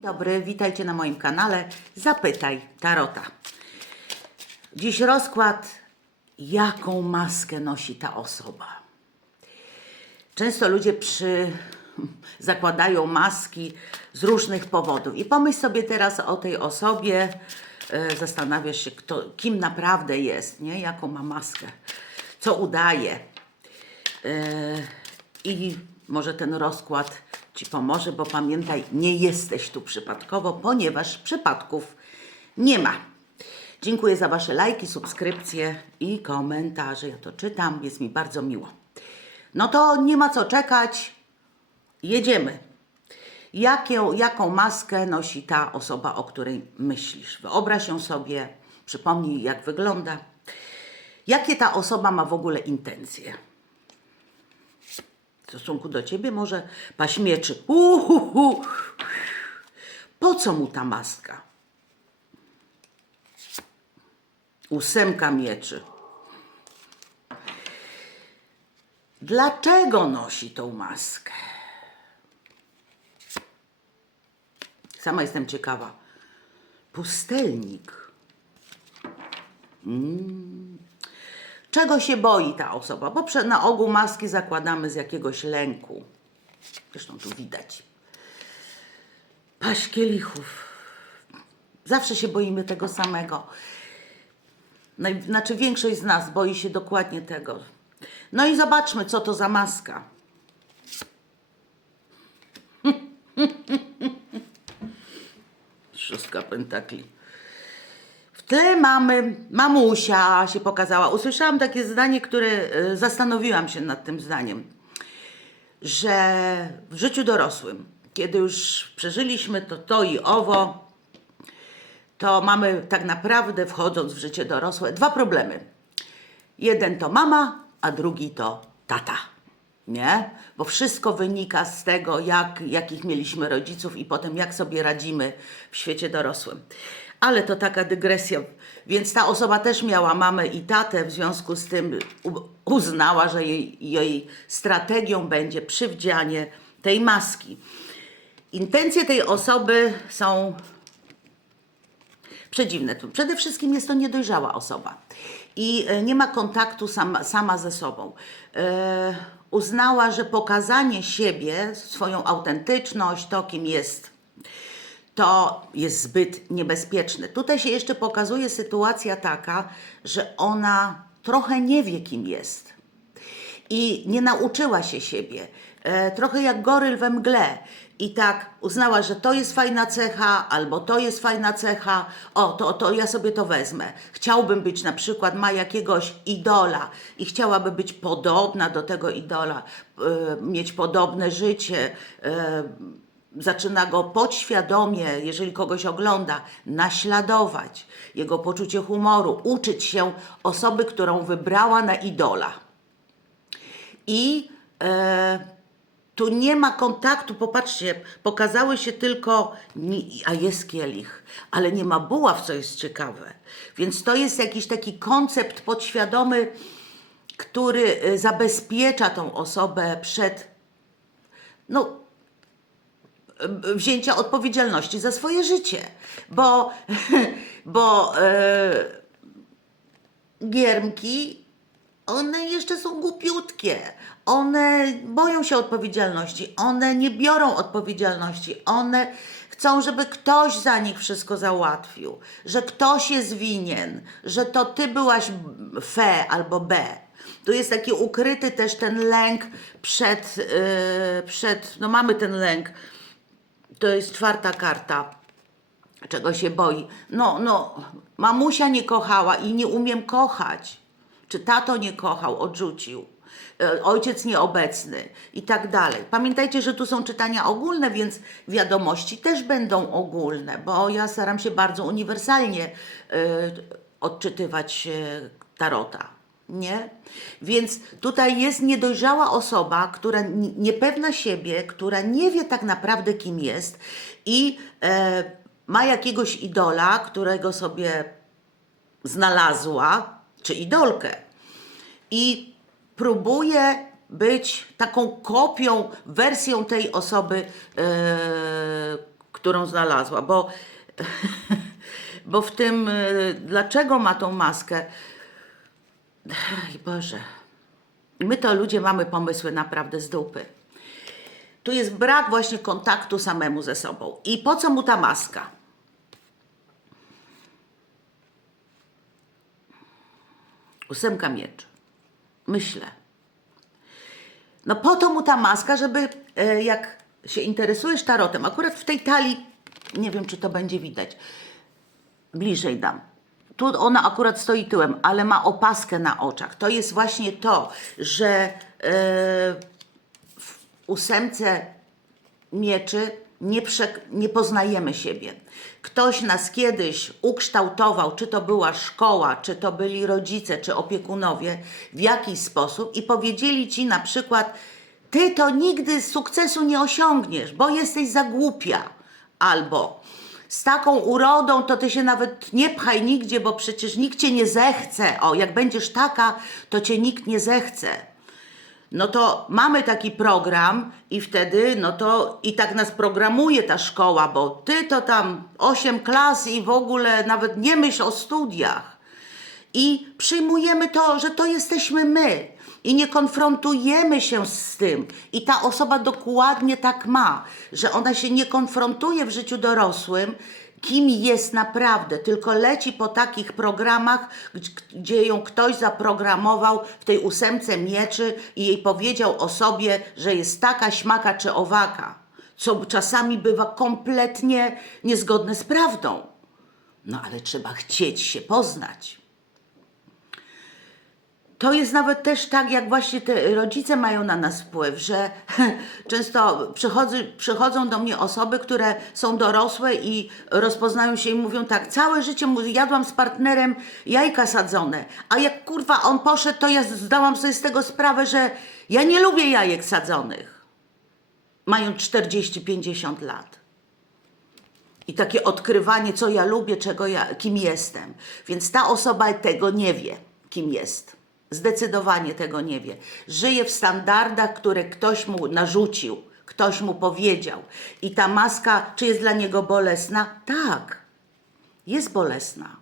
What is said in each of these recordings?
Dobry, witajcie na moim kanale Zapytaj Tarota. Dziś rozkład, jaką maskę nosi ta osoba. Często ludzie przy, zakładają maski z różnych powodów. I pomyśl sobie teraz o tej osobie, e, zastanawiasz się, kto, kim naprawdę jest, nie? jaką ma maskę, co udaje. E, I może ten rozkład Ci pomoże, bo pamiętaj, nie jesteś tu przypadkowo, ponieważ przypadków nie ma. Dziękuję za Wasze lajki, subskrypcje i komentarze. Ja to czytam, jest mi bardzo miło. No to nie ma co czekać, jedziemy. Jaką, maskę nosi ta osoba, o której myślisz? Wyobraź ją sobie, przypomnij, jak wygląda. Jakie ta osoba ma w ogóle intencje? W stosunku do ciebie może paść mieczy. Uhuhu. Po co mu ta maska? Ósemka mieczy. Dlaczego nosi tą maskę? Sama jestem ciekawa. Pustelnik. Czego się boi ta osoba? Bo na ogół maski zakładamy z jakiegoś lęku. Zresztą tu widać. Paść kielichów. Zawsze się boimy tego samego. Naj- Znaczy większość z nas boi się dokładnie tego. No i zobaczmy, co to za maska. Szóstka pentakli. Tle mamy, mamusia się pokazała. Usłyszałam takie zdanie, które e, zastanowiłam się nad tym zdaniem, że w życiu dorosłym, kiedy już przeżyliśmy to, to i owo, to mamy tak naprawdę, wchodząc w życie dorosłe, dwa problemy. Jeden to mama, a drugi to tata. Nie? Bo wszystko wynika z tego, jak, jakich mieliśmy rodziców i potem jak sobie radzimy w świecie dorosłym. Ale to taka dygresja. Więc ta osoba też miała mamę i tatę, w związku z tym uznała, że jej, jej strategią będzie przywdzianie tej maski. Intencje tej osoby są przedziwne. Przede wszystkim jest to niedojrzała osoba i e, nie ma kontaktu sama, sama ze sobą. E, uznała, że pokazanie siebie, swoją autentyczność, to kim jest, to jest zbyt niebezpieczne. Tutaj się jeszcze pokazuje sytuacja taka, że ona trochę nie wie, kim jest i nie nauczyła się siebie. E, trochę jak goryl we mgle. I tak uznała, że to jest fajna cecha, albo to jest fajna cecha, o, to, to ja sobie to wezmę. Chciałbym być na przykład, ma jakiegoś idola i chciałaby być podobna do tego idola, e, mieć podobne życie. E, zaczyna go podświadomie, jeżeli kogoś ogląda, naśladować jego poczucie humoru, uczyć się osoby, którą wybrała na idola. I e, tu nie ma kontaktu, popatrzcie, pokazały się tylko, a jest kielich, ale nie ma buław, co jest ciekawe. Więc to jest jakiś taki koncept podświadomy, który e, zabezpiecza tą osobę przed, no, wzięcia odpowiedzialności za swoje życie. Bo, bo e, giermki, one jeszcze są głupiutkie. One boją się odpowiedzialności. One nie biorą odpowiedzialności. One chcą, żeby ktoś za nich wszystko załatwił. Że ktoś jest winien. Że to ty byłaś fe albo B. Tu jest taki ukryty też ten lęk przed, yy, przed no mamy ten lęk. To jest czwarta karta czego się boi. No, no, mamusia nie kochała i nie umiem kochać. Czy tato nie kochał, odrzucił. E, Ojciec nieobecny i tak dalej. Pamiętajcie, że tu są czytania ogólne, więc wiadomości też będą ogólne, bo ja staram się bardzo uniwersalnie e, odczytywać e, tarota. Nie? Więc tutaj jest niedojrzała osoba, która niepewna siebie, która nie wie tak naprawdę kim jest i e, ma jakiegoś idola, którego sobie znalazła, czy idolkę. I próbuje być taką kopią, wersją tej osoby, e, którą znalazła, bo, bo w tym, y, dlaczego ma tą maskę? Ej, Boże, my to ludzie mamy pomysły naprawdę z dupy. Tu jest brak właśnie kontaktu samemu ze sobą. I po co mu ta maska? Ósemka mieczy. Myślę. No po to mu ta maska, żeby e, jak się interesujesz tarotem, akurat w tej talii, nie wiem czy to będzie widać, bliżej dam. Tu ona akurat stoi tyłem, ale ma opaskę na oczach. To jest właśnie to, że e, w ósemce mieczy nie, nie poznajemy siebie. Ktoś nas kiedyś ukształtował, czy to była szkoła, czy to byli rodzice, czy opiekunowie, w jakiś sposób i powiedzieli ci na przykład, ty to nigdy sukcesu nie osiągniesz, bo jesteś za głupia. Albo z taką urodą to ty się nawet nie pchaj nigdzie, bo przecież nikt cię nie zechce. O, jak będziesz taka, to cię nikt nie zechce no to mamy taki program i wtedy, no to i tak nas programuje ta szkoła, bo ty to tam 8 klas i w ogóle nawet nie myśl o studiach. I przyjmujemy to, że to jesteśmy my. I nie konfrontujemy się z tym. I ta osoba dokładnie tak ma, że ona się nie konfrontuje w życiu dorosłym, kim jest naprawdę, tylko leci po takich programach, gdzie- ją ktoś zaprogramował w tej ósemce mieczy i jej powiedział o sobie, że jest taka, śmaka czy owaka, co czasami bywa kompletnie niezgodne z prawdą. No ale trzeba chcieć się poznać. To jest nawet też tak, jak właśnie te rodzice mają na nas wpływ, że często przychodzy, przychodzą do mnie osoby, które są dorosłe i rozpoznają się i mówią tak, całe życie jadłam z partnerem jajka sadzone, a jak kurwa on poszedł, to ja zdałam sobie z tego sprawę, że ja nie lubię jajek sadzonych. Mają 40-50 lat. I takie odkrywanie, co ja lubię, czego ja, kim jestem. Więc ta osoba tego nie wie, kim jest. Zdecydowanie tego nie wie. Żyje w standardach, które ktoś mu narzucił, ktoś mu powiedział. I ta maska, czy jest dla niego bolesna? Tak, jest bolesna.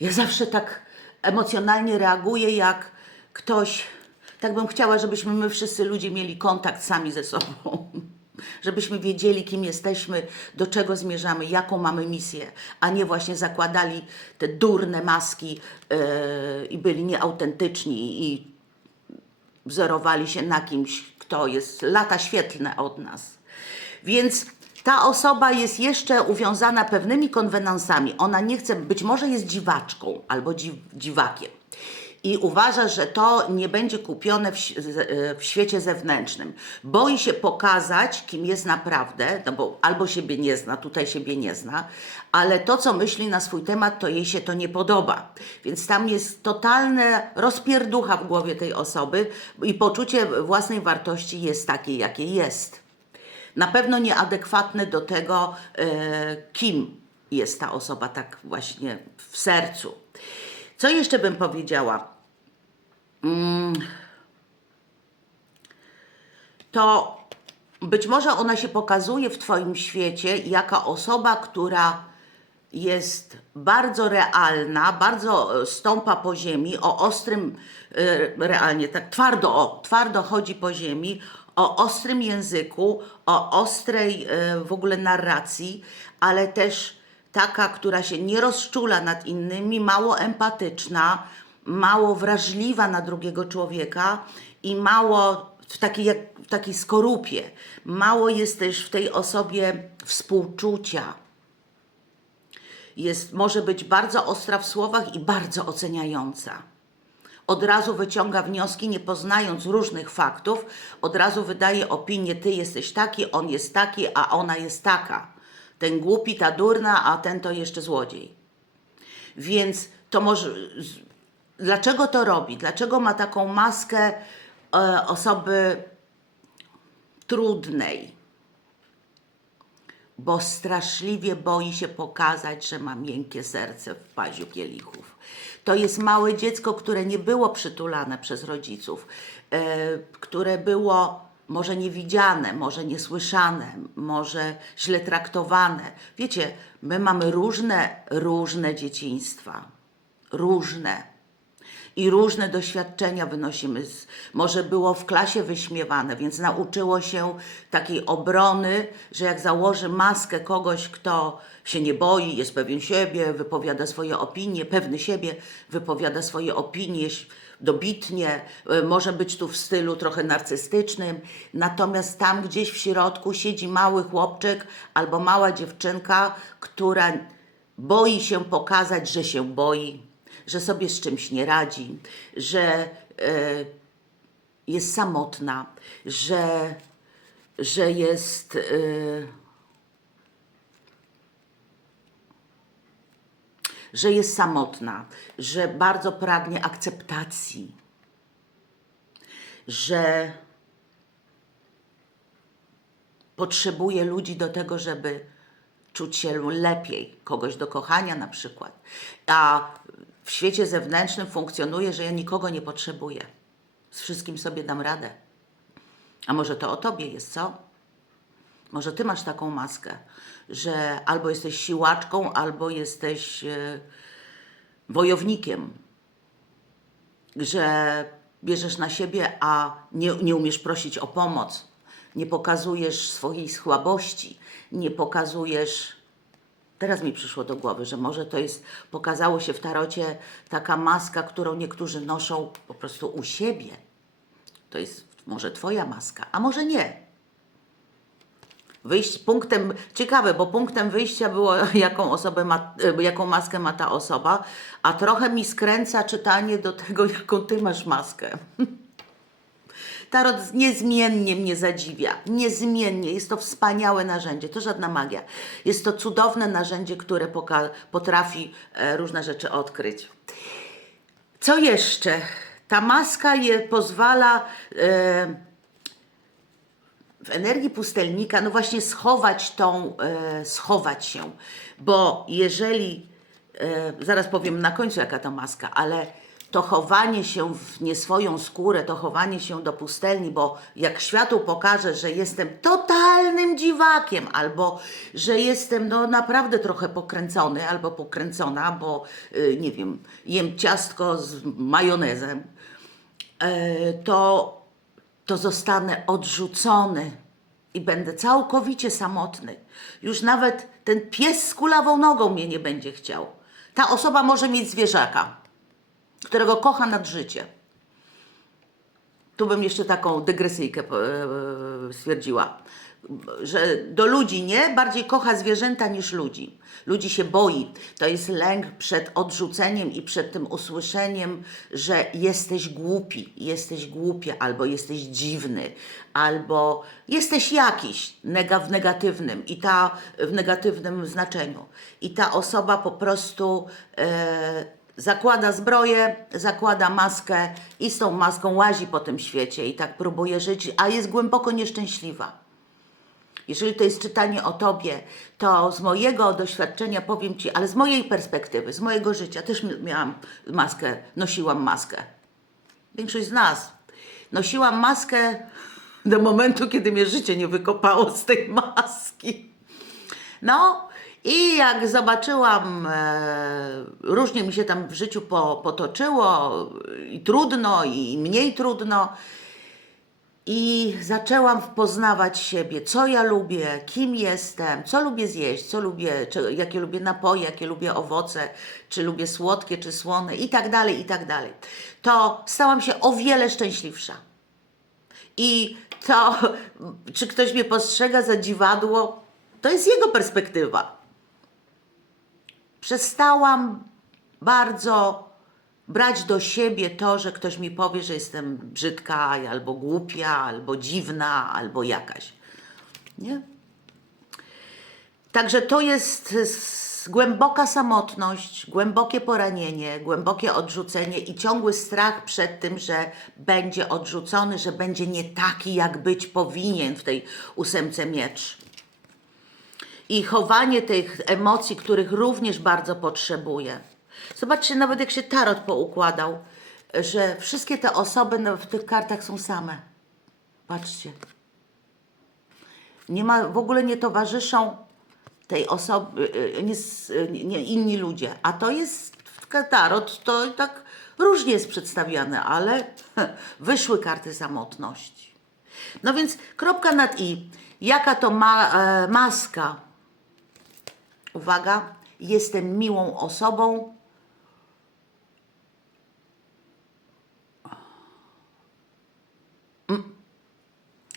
Ja zawsze tak emocjonalnie reaguję, jak ktoś. Tak bym chciała, żebyśmy my wszyscy ludzie mieli kontakt sami ze sobą. Żebyśmy wiedzieli, kim jesteśmy, do czego zmierzamy, jaką mamy misję, a nie właśnie zakładali te durne maski yy, i byli nieautentyczni i wzorowali się na kimś, kto jest lata świetlne od nas. Więc ta osoba jest jeszcze uwiązana pewnymi konwenansami. Ona nie chce, być może jest dziwaczką albo dziw, dziwakiem. I uważa, że to nie będzie kupione w, e, w świecie zewnętrznym. Boi się pokazać, kim jest naprawdę, no bo albo siebie nie zna, tutaj siebie nie zna, ale to, co myśli na swój temat, to jej się to nie podoba. Więc tam jest totalne rozpierducha w głowie tej osoby i poczucie własnej wartości jest takie, jakie jest na pewno nieadekwatne do tego, e, kim jest ta osoba tak właśnie w sercu. Co jeszcze bym powiedziała? Mm, to być może ona się pokazuje w Twoim świecie jako osoba, która jest bardzo realna, bardzo e, stąpa po ziemi, o ostrym, e, realnie, tak twardo, o, twardo chodzi po ziemi, o ostrym języku, o ostrej e, w ogóle narracji, ale też taka, która się nie rozczula nad innymi, mało empatyczna, mało wrażliwa na drugiego człowieka i mało w takiej, jak, w takiej skorupie. Mało jest też w tej osobie współczucia jest, może być bardzo ostra w słowach i bardzo oceniająca. Od razu wyciąga wnioski, nie poznając różnych faktów, od razu wydaje opinię, ty jesteś taki, on jest taki, a ona jest taka. Ten głupi, ta durna, a ten to jeszcze złodziej. Więc to może. Dlaczego to robi? Dlaczego ma taką maskę e, osoby trudnej? bo straszliwie boi się pokazać, że ma miękkie serce w paziu kielichów. To jest małe dziecko, które nie było przytulane przez rodziców, e, które było może niewidziane, może niesłyszane, może źle traktowane. Wiecie, my mamy różne, różne dzieciństwa. Różne. I różne doświadczenia wynosimy. Może było w klasie wyśmiewane, więc nauczyło się takiej obrony, że jak założy maskę kogoś, kto się nie boi, jest pewien siebie, wypowiada swoje opinie, pewny siebie, wypowiada swoje opinie dobitnie, y, może być tu w stylu trochę narcystycznym, natomiast tam gdzieś w środku siedzi mały chłopczyk albo mała dziewczynka, która boi się pokazać, że się boi, że sobie z czymś nie radzi, że e, jest samotna, że, że jest. E, że jest samotna, że bardzo pragnie akceptacji, że potrzebuje ludzi do tego, żeby czuć się lepiej, kogoś do kochania na przykład. A w świecie zewnętrznym funkcjonuje, że ja nikogo nie potrzebuję. Z wszystkim sobie dam radę. A może to o tobie jest, co? Może ty masz taką maskę, że albo jesteś siłaczką, albo jesteś e, wojownikiem, że bierzesz na siebie, a nie, nie umiesz prosić o pomoc, nie pokazujesz swojej słabości, nie pokazujesz. Teraz mi przyszło do głowy, że może to jest, pokazało się w tarocie taka maska, którą niektórzy noszą po prostu u siebie. To jest może Twoja maska, a może nie. Wyjść punktem, ciekawe, bo punktem wyjścia było, jaką osobę ma, e, jaką maskę ma ta osoba, a trochę mi skręca czytanie do tego, jaką ty masz maskę. Tarot niezmiennie mnie zadziwia. Niezmiennie. Jest to wspaniałe narzędzie. To żadna magia. Jest to cudowne narzędzie, które potrafi e, różne rzeczy odkryć. Co jeszcze? Ta maska je pozwala e, w energii pustelnika, no właśnie schować tą, e, schować się, bo jeżeli, e, zaraz powiem na końcu jaka to maska, ale to chowanie się w nie swoją skórę, to chowanie się do pustelni, bo jak światu pokażę, że jestem totalnym dziwakiem, albo że jestem no naprawdę trochę pokręcony, albo pokręcona, bo y, nie wiem, jem ciastko z majonezem, e, to, to zostanę odrzucony i będę całkowicie samotny. Już nawet ten pies z kulawą nogą mnie nie będzie chciał. Ta osoba może mieć zwierzaka, którego kocha nad życie. Tu bym jeszcze taką dygresyjkę e, stwierdziła, że do ludzi nie, bardziej kocha zwierzęta niż ludzi. Ludzi się boi. To jest lęk przed odrzuceniem i przed tym usłyszeniem, że jesteś głupi, jesteś głupia, albo jesteś dziwny, albo jesteś jakiś nega w negatywnym i ta w negatywnym znaczeniu. I ta osoba po prostu e, zakłada zbroję, zakłada maskę i z tą maską łazi po tym świecie i tak próbuje żyć, a jest głęboko nieszczęśliwa. Jeżeli to jest czytanie o tobie, to z mojego doświadczenia powiem ci, ale z mojej perspektywy, z mojego życia też mi- miałam maskę, nosiłam maskę. Większość z nas nosiłam maskę do momentu, kiedy mnie życie nie wykopało z tej maski. No i jak zobaczyłam, e, różnie mi się tam w życiu po, potoczyło, i trudno, i mniej trudno. I zaczęłam poznawać siebie, co ja lubię, kim jestem, co lubię zjeść, co lubię, czy, jakie lubię napoje, jakie lubię owoce, czy lubię słodkie, czy słone i tak dalej, i tak dalej. To stałam się o wiele szczęśliwsza. I to, czy ktoś mnie postrzega za dziwadło, to jest jego perspektywa. Przestałam bardzo brać do siebie to, że ktoś mi powie, że jestem brzydka, albo głupia, albo dziwna, albo jakaś. Nie? Także to jest głęboka samotność, głębokie poranienie, głębokie odrzucenie i ciągły strach przed tym, że będzie odrzucony, że będzie nie taki, jak być powinien w tej ósemce miecz. I chowanie tych emocji, których również bardzo potrzebuje. Zobaczcie, nawet jak się tarot poukładał, że wszystkie te osoby w tych kartach są same. Patrzcie. Nie ma, w ogóle nie towarzyszą tej osoby, y, nie, s- y, nie inni ludzie. A to jest, tarot to tak różnie jest przedstawiane, ale wyszły karty samotności. No więc kropka nad i. Jaka to ma, e, maska? Uwaga, jestem miłą osobą. Mm.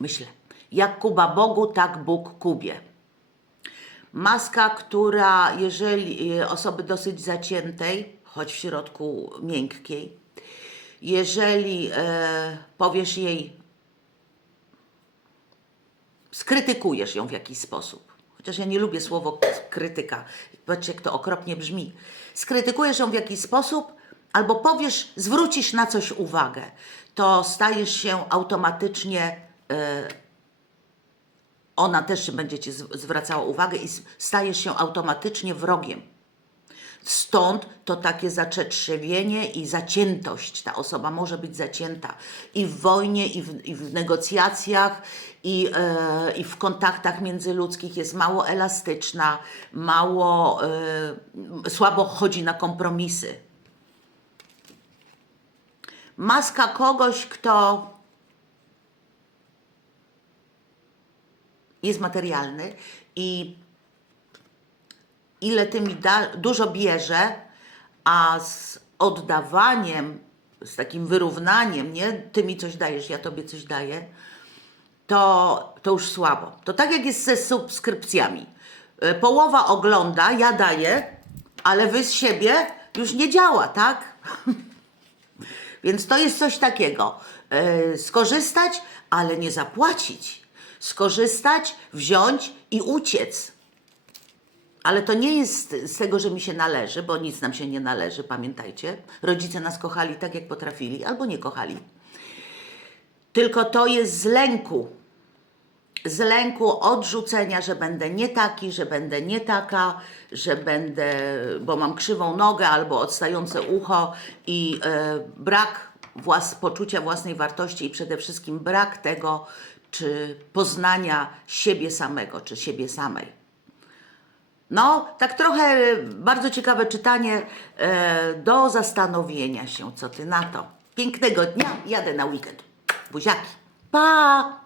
Myślę, jak Kuba Bogu, tak Bóg Kubie. Maska, która jeżeli e, osoby dosyć zaciętej, choć w środku miękkiej, jeżeli e, powiesz jej, skrytykujesz ją w jakiś sposób, chociaż ja nie lubię słowo k- krytyka, patrzcie jak to okropnie brzmi, skrytykujesz ją w jakiś sposób, albo powiesz, zwrócisz na coś uwagę, to stajesz się automatycznie ona też będzie ci zw- zwracała uwagę i stajesz się automatycznie wrogiem. Stąd to takie zaczetrzewienie i zaciętość. Ta osoba może być zacięta i w wojnie, i w, i w negocjacjach, i, e, i w kontaktach międzyludzkich jest mało elastyczna, mało, e, słabo chodzi na kompromisy. Maska kogoś, kto jest materialny i ile ty mi da, dużo bierze, a z oddawaniem, z takim wyrównaniem, nie? Ty mi coś dajesz, ja tobie coś daję, to, to już słabo. To tak jak jest ze subskrypcjami. Y, Połowa ogląda, ja daję, ale wy z siebie już nie działa, tak? Więc to jest coś takiego. E, skorzystać, ale nie zapłacić. Skorzystać, wziąć i uciec. Ale to nie jest z tego, że mi się należy, bo nic nam się nie należy, pamiętajcie. Rodzice nas kochali tak, jak potrafili, albo nie kochali. Tylko to jest z lęku. Z lęku odrzucenia, że będę nie taki, że będę nie taka, że będę, bo mam krzywą nogę albo odstające ucho i e, brak włas, poczucia własnej wartości i przede wszystkim brak tego, czy poznania siebie samego, czy siebie samej. No, tak trochę bardzo ciekawe czytanie e, do zastanowienia się, co ty na to. Pięknego dnia, jadę na weekend. Buziaki. Pa!